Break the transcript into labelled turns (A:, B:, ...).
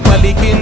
A: పలికింది